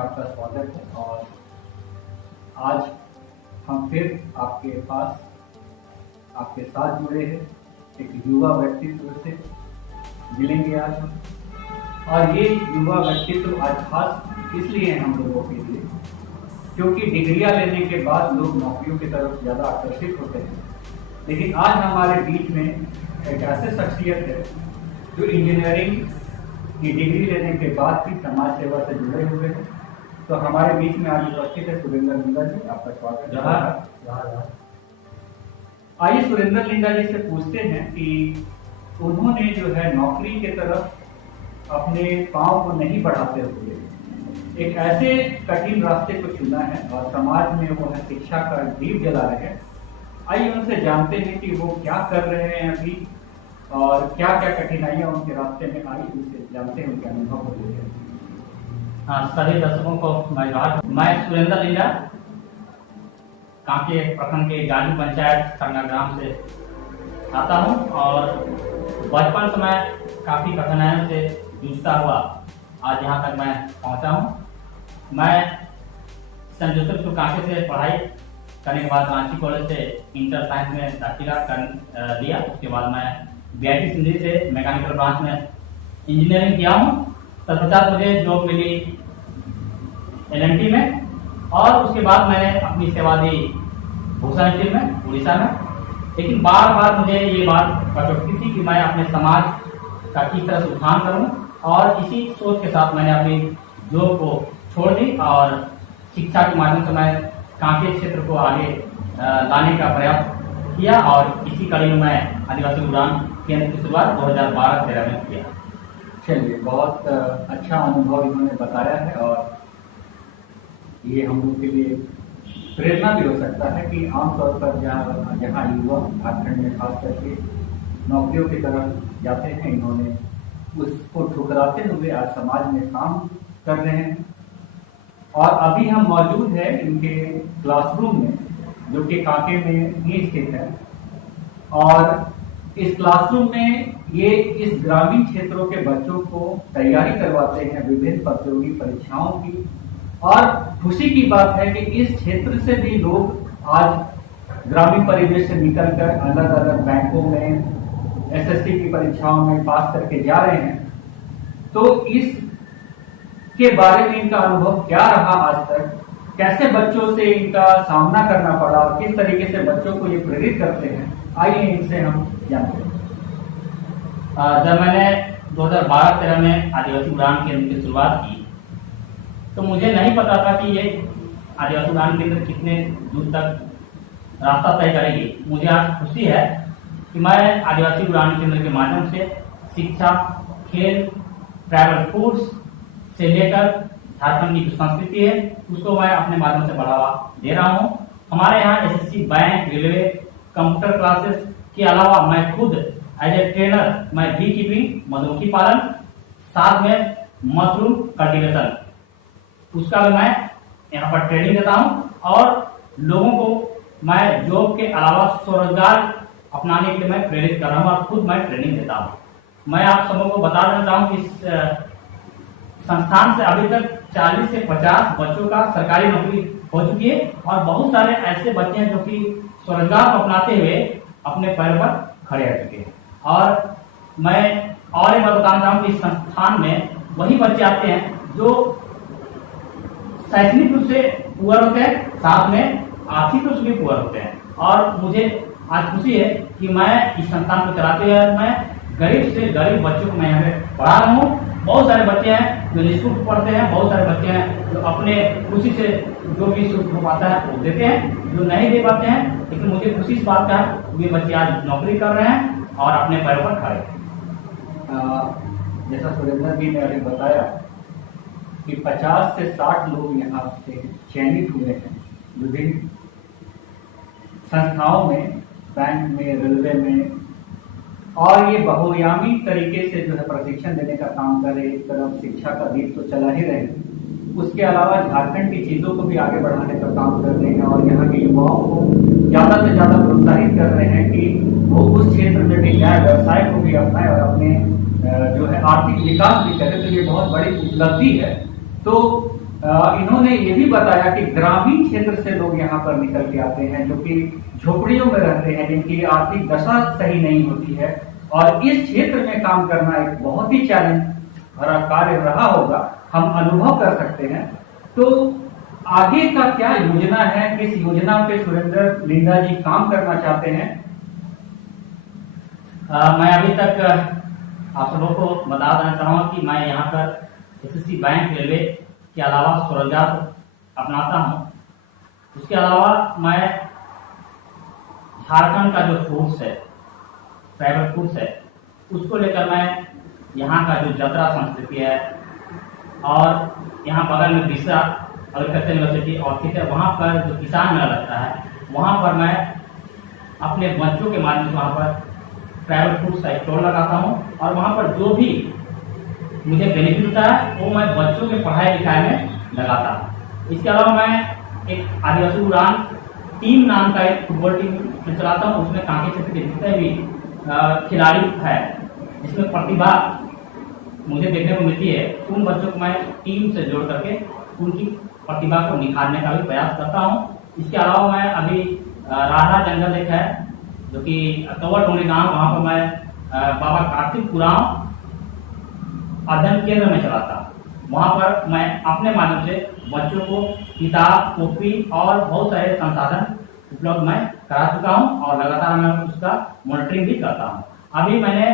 आपका स्वागत है। और आज हम फिर आपके पास आपके साथ जुड़े हैं, एक युवा व्यक्तित्व से मिलेंगे आज हम। और ये युवा व्यक्तित्व आज खास इसलिए है हम लोगों के लिए क्योंकि डिग्रियां लेने के बाद लोग नौकरियों की तरफ ज़्यादा आकर्षित होते हैं, लेकिन आज हमारे बीच में एक ऐसे शख्सियत है जो इंजीनियरिंग की डिग्री लेने के बाद भी समाज सेवा से जुड़े हुए हैं। तो हमारे बीच में आज उपस्थित है सुरेंद्र लिंडा जी, आपका स्वागत है। आइए सुरेंद्र लिंडा जी से पूछते हैं कि उन्होंने जो है नौकरी की तरफ अपने पांव को नहीं बढ़ाते हुए एक ऐसे कठिन रास्ते को चुना है और समाज में वो है शिक्षा का दीप जला रहे हैं। आइए उनसे जानते हैं कि वो क्या कर रहे हैं अभी और क्या क्या कठिनाइयां उनके रास्ते में आई, उनसे जानते हैं, उनके अनुभव को लेते हैं। सभी दर्शकों को मैं सुरेंद्र लिंडा कांके प्रखंड के गाजी पंचायत खरना ग्राम से आता हूं और बचपन से मैं काफी कठिनाइयों से जूझता हुआ आज यहाँ तक मैं पहुंचा हूं। मैं सेंट जोसेफ स्कूल कांके से पढ़ाई करने के बाद रांची कॉलेज से इंटर साइंस में दाखिला कर लिया। उसके बाद मैं बीआईटी सिंधी से मैकेनिकल ब्रांच में इंजीनियरिंग किया हूँ। तत्पश्चात मुझे जॉब मिली एलएनटी में और उसके बाद मैंने अपनी सेवा दी भूषण में उड़ीसा में। लेकिन बार बार मुझे ये बात कटौती थी कि मैं अपने समाज का किस तरह से उत्थान करूं और इसी सोच के साथ मैंने अपनी जॉब को छोड़ दी और शिक्षा के माध्यम से मैं कांके क्षेत्र को आगे लाने का प्रयास किया और इसी कड़ी में मैं आदिवासी उड़ान केंद्र की शुरुआत 2012-13 में किया। चलिए, बहुत अच्छा अनुभव इन्होंने बताया है और ये हम लोग के लिए प्रेरणा भी हो सकता है कि आमतौर पर जहाँ युवा झारखंड में खास करके नौकरियों की तरफ जाते हैं, इन्होंने उसको ठुकराते हुए आज समाज में काम कर रहे हैं। और अभी हम मौजूद है इनके क्लासरूम में जो कि कांके में ही स्थित है और इस क्लासरूम में ये इस ग्रामीण क्षेत्रों के बच्चों को तैयारी करवाते हैं विभिन्न प्रतियोगी परीक्षाओं की। और खुशी की बात है कि इस क्षेत्र से भी लोग आज ग्रामीण परिवेश से निकलकर अलग अलग बैंकों में एसएससी की परीक्षाओं में पास करके जा रहे हैं। तो इस के बारे में इनका अनुभव क्या रहा आज तक, कैसे बच्चों से इनका सामना करना पड़ा और किस तरीके से बच्चों को ये प्रेरित करते हैं, आइए इनसे हम जानते हैं। जब मैंने 2012-13 में आदिवासी उड़ान केंद्र की शुरुआत की तो मुझे नहीं पता था कि ये आदिवासी उड़ान केंद्र कितने दूर तक रास्ता तय करेगी। मुझे आज खुशी है कि मैं आदिवासी उड़ान केंद्र के माध्यम से शिक्षा, खेल, ट्रैवल फूड्स से लेकर झारखंड की जो संस्कृति है उसको मैं अपने माध्यम से बढ़ावा दे रहा हूँ। हमारे यहाँ SSC, bank, railway, computer classes के अलावा मैं खुद एज ए ट्रेनर मैं बी कीपिंग, मधुमक्खी पालन, साथ में मशरूम कल्टीवेशन उसका भी मैं यहाँ पर ट्रेनिंग देता हूँ और लोगों को मैं जॉब के अलावा स्वरोजगार अपनाने के लिए मैं प्रेरित कर रहा हूँ और खुद मैं ट्रेनिंग देता हूँ। मैं आप सबों को बता देना चाहूँ कि इस संस्थान से अभी तक 40 से 50 बच्चों का सरकारी नौकरी हो चुकी है और बहुत सारे ऐसे बच्चे हैं जो कि स्वरोजगार को अपनाते हुए अपने पैर पर खड़े रह चुके हैं। और मैं और एक बात बताना चाहूँ कि इस संस्थान में वही बच्चे आते हैं जो शैक्षणिक रूप से पुअर होते हैं, साथ में आर्थिक रूप से भी पुअर होते हैं। और मुझे आज खुशी है कि मैं इस संस्थान को चलाते हुए मैं गरीब से गरीब बच्चों को मैं यहाँ पे पढ़ा रहा हूँ। बहुत सारे बच्चे हैं जो निःशुल्क पढ़ते हैं, बहुत सारे बच्चे हैं जो अपने खुशी से जो भी शुल्क हो पाता है वो देते हैं, जो नहीं दे पाते हैं। लेकिन मुझे खुशी इस बात का है ये बच्चे आज नौकरी कर रहे हैं और अपने पैरों पर खड़े हैं। जैसा सुरेंद्र जी ने अभी बताया कि 50 से 60 लोग यहाँ से चयनित हुए हैं विभिन्न संस्थाओं में, बैंक में, रेलवे में, और ये बहुआयामी तरीके से जो है प्रशिक्षण देने का काम कर रहे। एक तरफ शिक्षा का दीप तो चला ही रहे, उसके अलावा झारखंड की चीजों को भी आगे बढ़ाने का काम कर रहे हैं और यहाँ के युवाओं को ज्यादा से ज्यादा प्रोत्साहित कर रहे हैं कि वो उस क्षेत्र में भी नया व्यवसाय को भी अपनाए और अपने जो है आर्थिक विकास भी करे। तो ये बहुत बड़ी उपलब्धि है। तो इन्होंने ये भी बताया कि ग्रामीण क्षेत्र से लोग यहाँ पर निकल के आते हैं, जो कि झोपड़ियों में रहते हैं, जिनकी आर्थिक दशा सही नहीं होती है, और इस क्षेत्र में काम करना एक बहुत ही चैलेंज भरा कार्य रहा होगा, हम अनुभव कर सकते हैं। तो आगे का क्या योजना है, किस योजना पे सुरेंद्र लिंडा जी काम करना चाहते हैं? मैं अभी तक आप सबों को बता देना चाहूँगा कि मैं यहाँ पर एसएससी बैंक रेलवे के अलावा स्वरोजगार अपनाता हूँ। उसके अलावा मैं झारखंड का जो फूड्स है, ट्राइबल फूड्स है, उसको लेकर मैं यहाँ का जो जतरा संस्कृति है और यहाँ बगल में बिरसा एग्रीकल्चर यूनिवर्सिटी ऑर्किड है, वहाँ पर जो किसान मेला लगता है, वहाँ पर मैं अपने बच्चों के माध्यम से वहाँ पर ट्राइबल फूड्स का स्टॉल लगाता हूँ और वहाँ पर जो भी मुझे बेनिफिट होता है वो मैं बच्चों के पढ़ाई लिखाई में लगाता हूँ। इसके अलावा मैं एक आदिवासी उड़ान टीम नाम का एक फुटबॉल टीम चलाता हूँ। उसमें कांके क्षेत्र के जितने भी खिलाड़ी है जिसमें प्रतिभा मुझे देखने को मिलती है, उन बच्चों को मैं टीम से जोड़ करके उनकी प्रतिभा को निखारने का भी प्रयास करता हूँ। इसके अलावा मैं अभी राधा जंगल एक है जो कि कवर टोनी गाँव, वहाँ पर मैं बाबा कार्तिक पुराण अध्ययन केंद्र में चलाता हूँ। वहाँ पर मैं अपने माध्यम से बच्चों को किताब, कॉपी और बहुत सारे संसाधन उपलब्ध मैं करा चुका हूँ और लगातार मैं उसका मॉनिटरिंग भी करता हूँ। अभी मैंने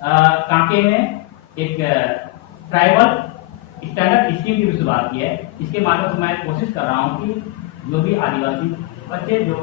कांके में एक ट्राइबल स्टैंडर्ड स्कीम की भी शुरुआत की है। इसके माध्यम से मैं कोशिश कर रहा हूँ कि जो भी आदिवासी बच्चे जो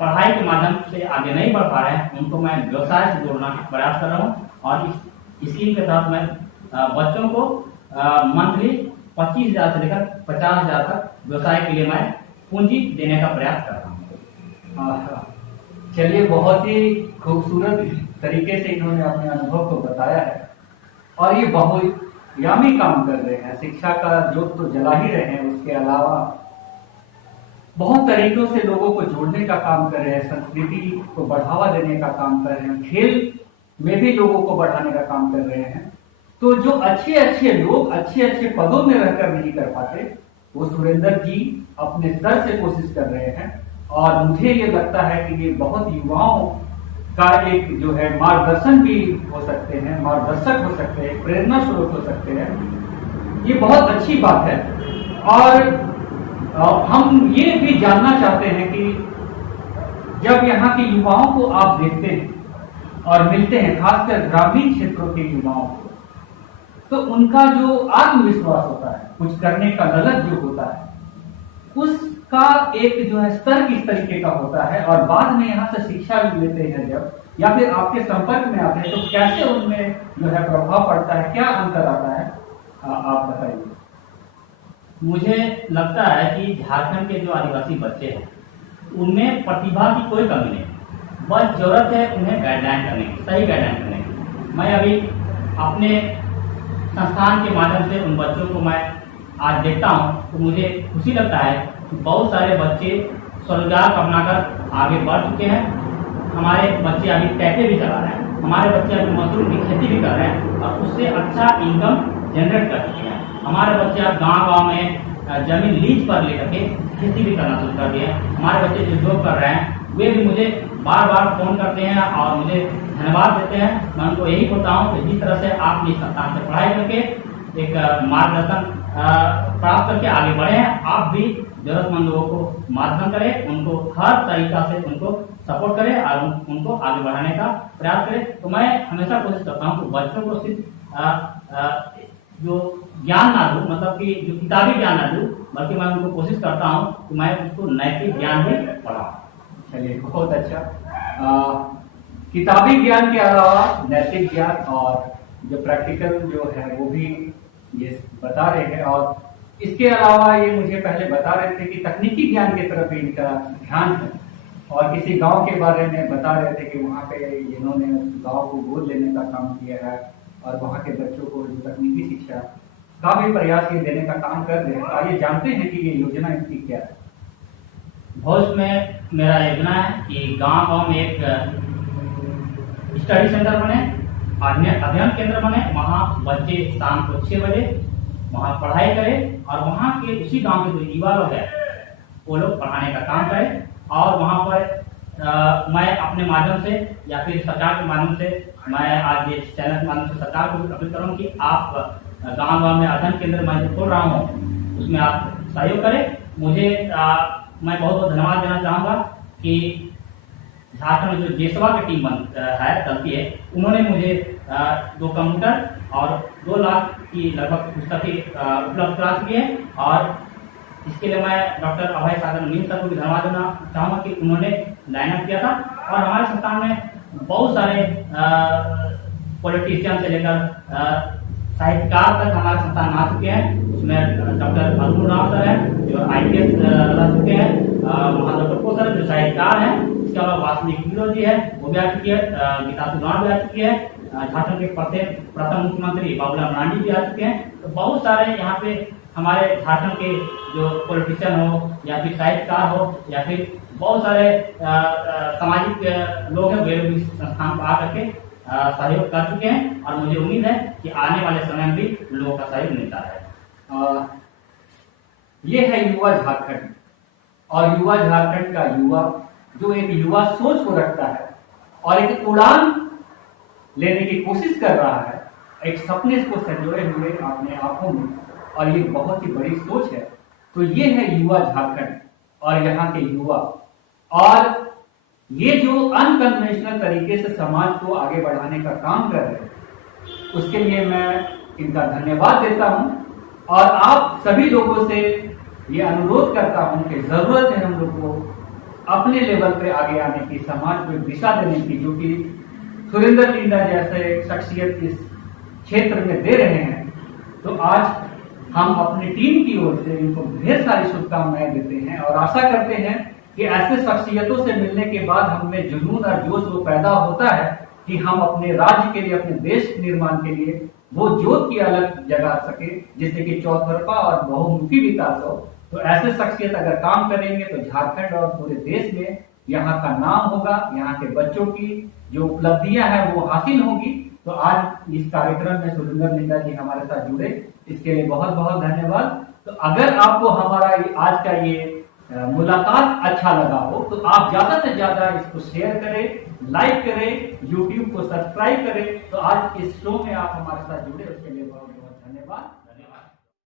पढ़ाई के माध्यम से आगे नहीं बढ़ पा रहे हैं, उनको मैं व्यवसाय से जोड़ना का प्रयास कर रहा हूँ और इस स्कीम के तहत मैं बच्चों को मंथली 25,000 से लेकर 50,000 तक व्यवसाय के लिए मैं पूंजी देने का प्रयास कर रहा हूँ। चलिए, बहुत ही खूबसूरत तरीके से इन्होंने अपने अनुभव को बताया है और ये बहुयामी काम कर रहे हैं। शिक्षा का जोत तो जला ही रहे हैं, उसके अलावा बहुत तरीकों से लोगों को जोड़ने का काम कर रहे हैं, संस्कृति को बढ़ावा देने का काम कर रहे हैं, खेल में भी लोगों को बढ़ाने का काम कर रहे हैं। तो जो अच्छे अच्छे लोग अच्छे अच्छे पदों में रहकर नहीं कर पाते, वो सुरेंद्र जी अपने स्तर से कोशिश कर रहे हैं और मुझे ये लगता है कि ये बहुत युवाओं का एक जो है मार्गदर्शन भी हो सकते हैं, मार्गदर्शक हो सकते हैं, प्रेरणा स्रोत हो सकते हैं। ये बहुत अच्छी बात है और हम ये भी जानना चाहते हैं कि जब यहाँ के युवाओं को आप देखते हैं और मिलते हैं, खासकर ग्रामीण क्षेत्रों के युवाओं को, तो उनका जो आत्मविश्वास होता है, कुछ करने का ललक जो होता है, उसका एक जो है स्तर किस तरीके का होता है और बाद में यहाँ से शिक्षा भी लेते हैं जब, या फिर आपके संपर्क में आते हैं, तो कैसे उनमें जो है प्रभाव पड़ता है, क्या अंतर आता है, आप बताइए। मुझे लगता है कि झारखंड के जो आदिवासी बच्चे हैं उनमें प्रतिभा की कोई कमी नहीं, बस जरूरत है उन्हें गाइडलाइन करने की, सही गाइडलाइन करने की। मैं अभी अपने संस्थान के माध्यम से उन बच्चों को मैं आज देखता हूँ तो मुझे खुशी लगता है कि बहुत सारे बच्चे स्वरोजगार अपनाकर आगे बढ़ चुके हैं। हमारे बच्चे अभी कैफे भी चला रहे हैं, हमारे बच्चे अभी मशरूम की खेती भी कर रहे हैं और उससे अच्छा इनकम जनरेट कर चुके हैं। हमारे बच्चे अब गांव-गांव में जमीन लीज पर लेकर के खेती भी करना शुरू कर दिए हैं। हमारे बच्चे जो जॉब कर रहे हैं वे भी मुझे बार बार फोन करते हैं और मुझे धन्यवाद देते हैं। मैं उनको यही बोलता हूँ कि जिस तरह से आप इस संस्थान से पढ़ाई करके एक मार्गदर्शन प्राप्त करके आगे बढ़े हैं, आप भी जरूरतमंद लोगों को मार्गदर्शन करें, उनको हर तरीका से उनको सपोर्ट करें और उनको आगे बढ़ाने का प्रयास करें। तो मैं हमेशा कोशिश करता हूँ कि बच्चों को सिर्फ जो ज्ञान ना दूं, मतलब कि जो किताबी ज्ञान ना दूं, बल्कि मैं उनको कोशिश करता हूँ कि मैं उसको नैतिक ज्ञान भी पढ़ाऊँ। चलिए, बहुत अच्छा। किताबी ज्ञान के अलावा नैतिक ज्ञान और जो प्रैक्टिकल जो है वो भी ये बता रहे हैं और इसके अलावा ये मुझे पहले बता रहे थे कि तकनीकी ज्ञान की तरफ भी इनका ध्यान है और किसी गांव के बारे में बता रहे थे कि वहाँ पे इन्होंने गांव को गोद लेने का काम किया है और वहाँ के बच्चों को जो तकनीकी शिक्षा का भी प्रयास ये देने का काम कर रहे हैं। आइए जानते हैं कि ये योजना इनकी क्या है। भविष्य में मेरा योजना है कि गांव-गांव में एक स्टडी सेंटर बने, अध्ययन केंद्र बने। वहाँ बच्चे शाम को 6 बजे वहाँ पढ़ाई करें और वहाँ के उसी गांव के जो युवा लोग हैं वो लोग पढ़ाने का काम करें। और वहाँ पर मैं अपने माध्यम से या फिर सरकार के माध्यम से मैं आज ये चैनल के माध्यम से सरकार को भी अपील करूँ कि आप गांव में अध्ययन केंद्र मैं जो खोल रहा हूँ उसमें आप सहयोग करें। मुझे मैं बहुत बहुत धन्यवाद देना चाहूँगा कि झारखंड में जो जेसवा की टीम चलती है, उन्होंने मुझे 2 कंप्यूटर और 2 लाख की लगभग पुस्तकें उपलब्ध करा चुकी है। और इसके लिए मैं डॉक्टर अभय सागर मीन सर को भी धन्यवाद देना चाहूँगा कि उन्होंने लाइनअप किया था। और हमारे संस्थान में बहुत सारे पॉलिटिशियन से लेकर साहित्यकार तक हमारे संस्थान में आ चुके हैं। उसमें डॉक्टर अरुण राव सर हैं जो IPS रह चुके हैं, महादेव टप्पो सर जो साहित्यकार हैं, इसके अलावा वासनिक हीरो जी है वो भी आ चुकी है, गीता सुदान भी आ चुकी है, झारखंड के प्रथम मुख्यमंत्री बाबूलाल मरांडी भी आ चुके हैं। तो बहुत सारे यहाँ पे हमारे झारखंड के जो पॉलिटिशियन हो या फिर साहित्यकार हो या फिर बहुत सारे सामाजिक लोग हैं वे भी संस्थान को आकर के सहयोग कर चुके हैं। और मुझे उम्मीद है कि आने वाले समय में भी लोगों का सहयोग मिलता है। ये है युवा झारखंड, और युवा झारखंड का युवा जो एक युवा सोच को रखता है और एक उड़ान लेने की कोशिश कर रहा है, एक सपने को संजोए हुए अपने आंखों में, और ये बहुत ही बड़ी सोच है। तो ये है युवा झारखंड और यहाँ के युवा, और ये जो अनकन्वेंशनल तरीके से समाज को आगे बढ़ाने का काम कर रहे हैं, उसके लिए मैं इनका धन्यवाद देता हूं। और आप सभी लोगों से ये अनुरोध करता हूं कि जरूरत है हम लोग को अपने लेवल पे आगे आने की, समाज को दिशा देने की, जो कि सुरेंद्र लिंडा जैसे शख्सियत इस क्षेत्र में दे रहे हैं। तो आज हम अपनी टीम की ओर से इनको ढेर सारी शुभकामनाएं देते हैं और आशा करते हैं कि ऐसे शख्सियतों से मिलने के बाद हमें जुनून और जोश वो पैदा होता है कि हम अपने राज्य के लिए, अपने देश निर्माण के लिए वो जोत की अलग जगा सके, जिससे कि चौतरफा और बहुमुखी विकास हो। तो ऐसे शख्सियत अगर काम करेंगे तो झारखंड और पूरे देश में यहाँ का नाम होगा, यहाँ के बच्चों की जो उपलब्धियां हैं वो हासिल होगी। तो आज इस कार्यक्रम में सुरेंद्र लिंडा जी हमारे साथ जुड़े, इसके लिए बहुत बहुत धन्यवाद। तो अगर आपको हमारा आज का ये मुलाकात अच्छा लगा हो तो आप ज्यादा से ज्यादा इसको शेयर करें, लाइक करें, YouTube को सब्सक्राइब करें। तो आज इस शो में आप हमारे साथ जुड़े उसके लिए बहुत बहुत धन्यवाद।